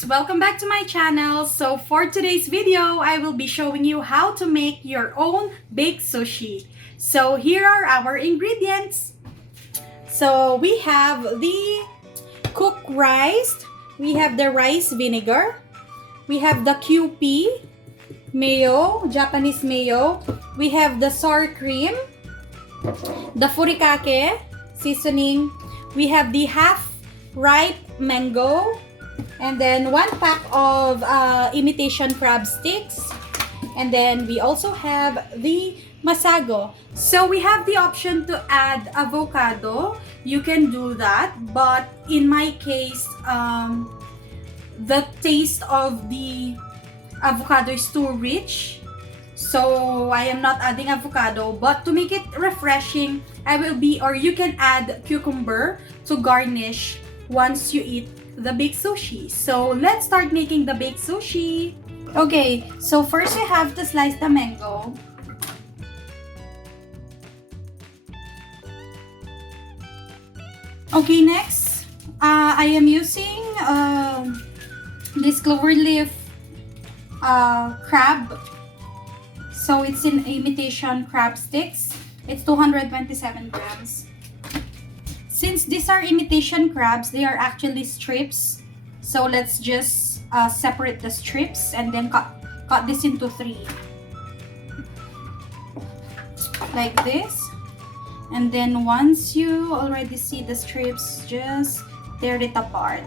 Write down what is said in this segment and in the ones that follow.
guys! Welcome back to my channel. So for today's video, I will be showing you how to make your own baked sushi. So here are our ingredients. So we have the cooked rice, we have the rice vinegar, we have the Kewpie, mayo, Japanese mayo, we have the sour cream, the Furikake seasoning, we have the half ripe mango, and then 1 pack of imitation crab sticks, and then we also have the Masago. So we have the option to add avocado. You can do that, but in my case, the taste of the avocado is too rich, so I am not adding avocado. But to make it refreshing, you can add cucumber to garnish once you eat the baked sushi. So let's start making the baked sushi. Okay, so first we have to slice the mango. Okay, next, I am using this cloverleaf crab. So it's in imitation crab sticks. It's 227 grams. Since these are imitation crabs, they are actually strips. So let's just separate the strips and then cut this into 3. Like this. And then once you already see the strips, just tear it apart.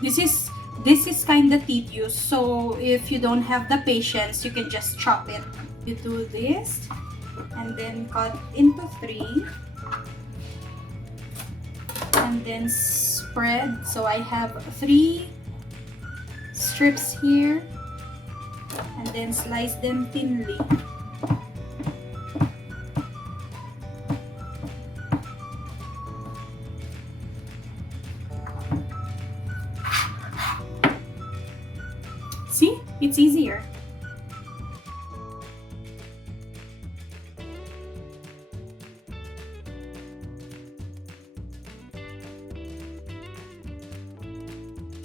This is kind of tedious, so if you don't have the patience, you can just chop it. You do this and then cut into 3 and then spread. So I have 3 strips here and then slice them thinly. See, it's easier.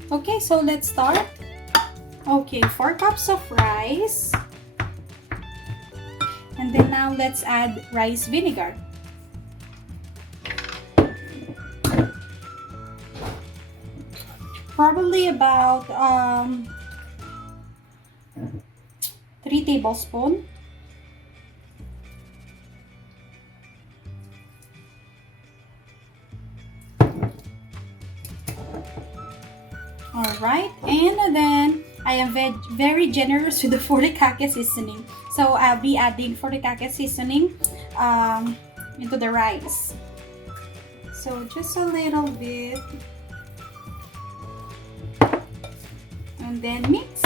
Okay, so let's start. Okay, 4 cups of rice. And then now let's add rice vinegar. Probably about 3 tablespoons. Alright, and then I am very generous with the Furikake seasoning. So I'll be adding Furikake seasoning into the rice. So just a little bit. And then mix.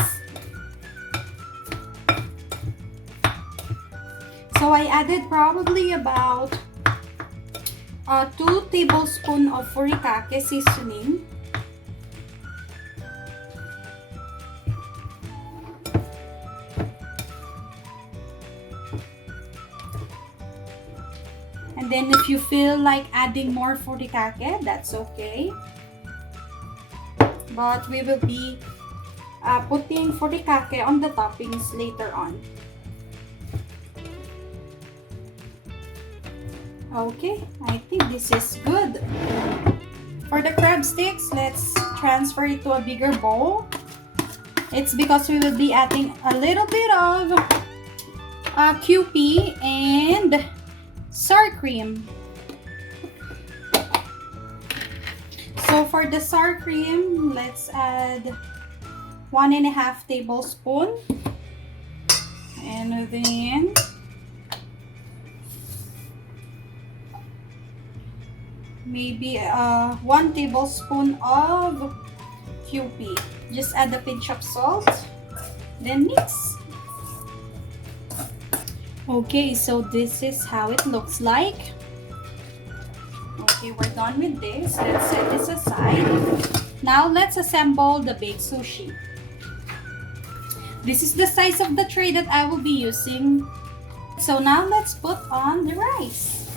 So I added probably about 2 tablespoons of Furikake seasoning. And then if you feel like adding more Furikake, that's okay. But we will be putting Furikake on the toppings later on. Okay, I think this is good. For the crab sticks, let's transfer it to a bigger bowl. It's because we will be adding a little bit of Kewpie and sour cream. So for the sour cream, let's add 1.5 tablespoons, and then maybe 1 tablespoon of Kewpie. Just add a pinch of salt, then mix. Okay, so this is how it looks like. Okay, we're done with this. Let's set this aside. Now let's assemble the baked sushi. This is the size of the tray that I will be using. So now let's put on the rice.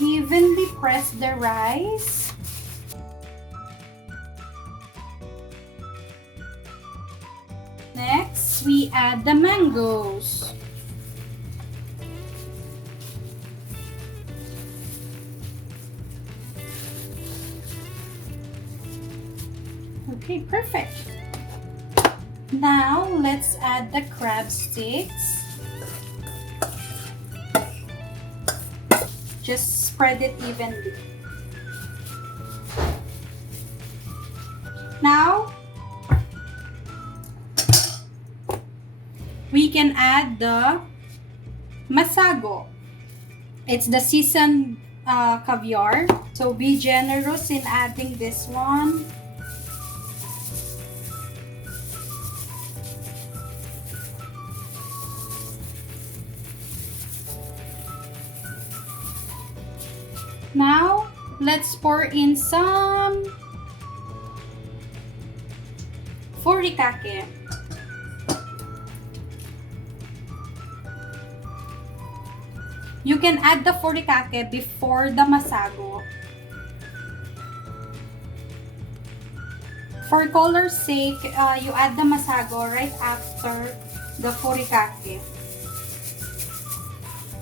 evenly press the rice. Next, we add the mangoes. Okay, perfect. Now, let's add the crab sticks. Just spread it evenly. Now, we can add the Masago. It's the seasoned caviar. So be generous in adding this one. Now, let's pour in some Furikake. You can add the Furikake before the Masago. For color's sake, you add the Masago right after the Furikake.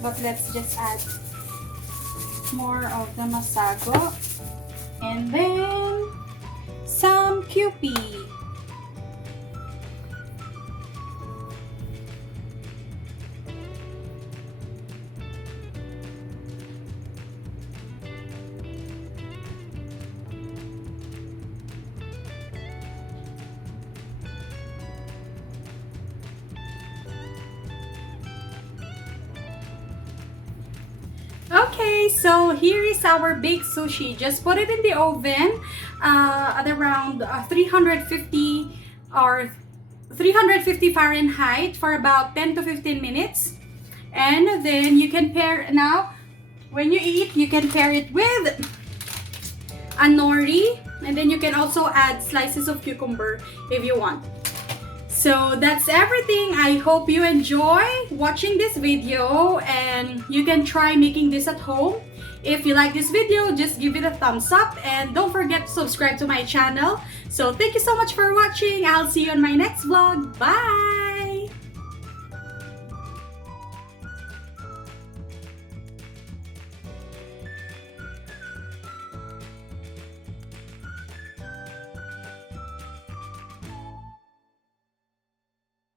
But let's just add more of the Masago. And then some Kewpie. Okay, so here is our baked sushi. Just put it in the oven at around 350 or 350 Fahrenheit for about 10 to 15 minutes. And then you can pair, now when you eat, you can pair it with a nori, and then you can also add slices of cucumber if you want. So that's everything. I hope you enjoy watching this video and you can try making this at home. If you like this video, just give it a thumbs up and don't forget to subscribe to my channel. So thank you so much for watching. I'll see you on my next vlog. Bye!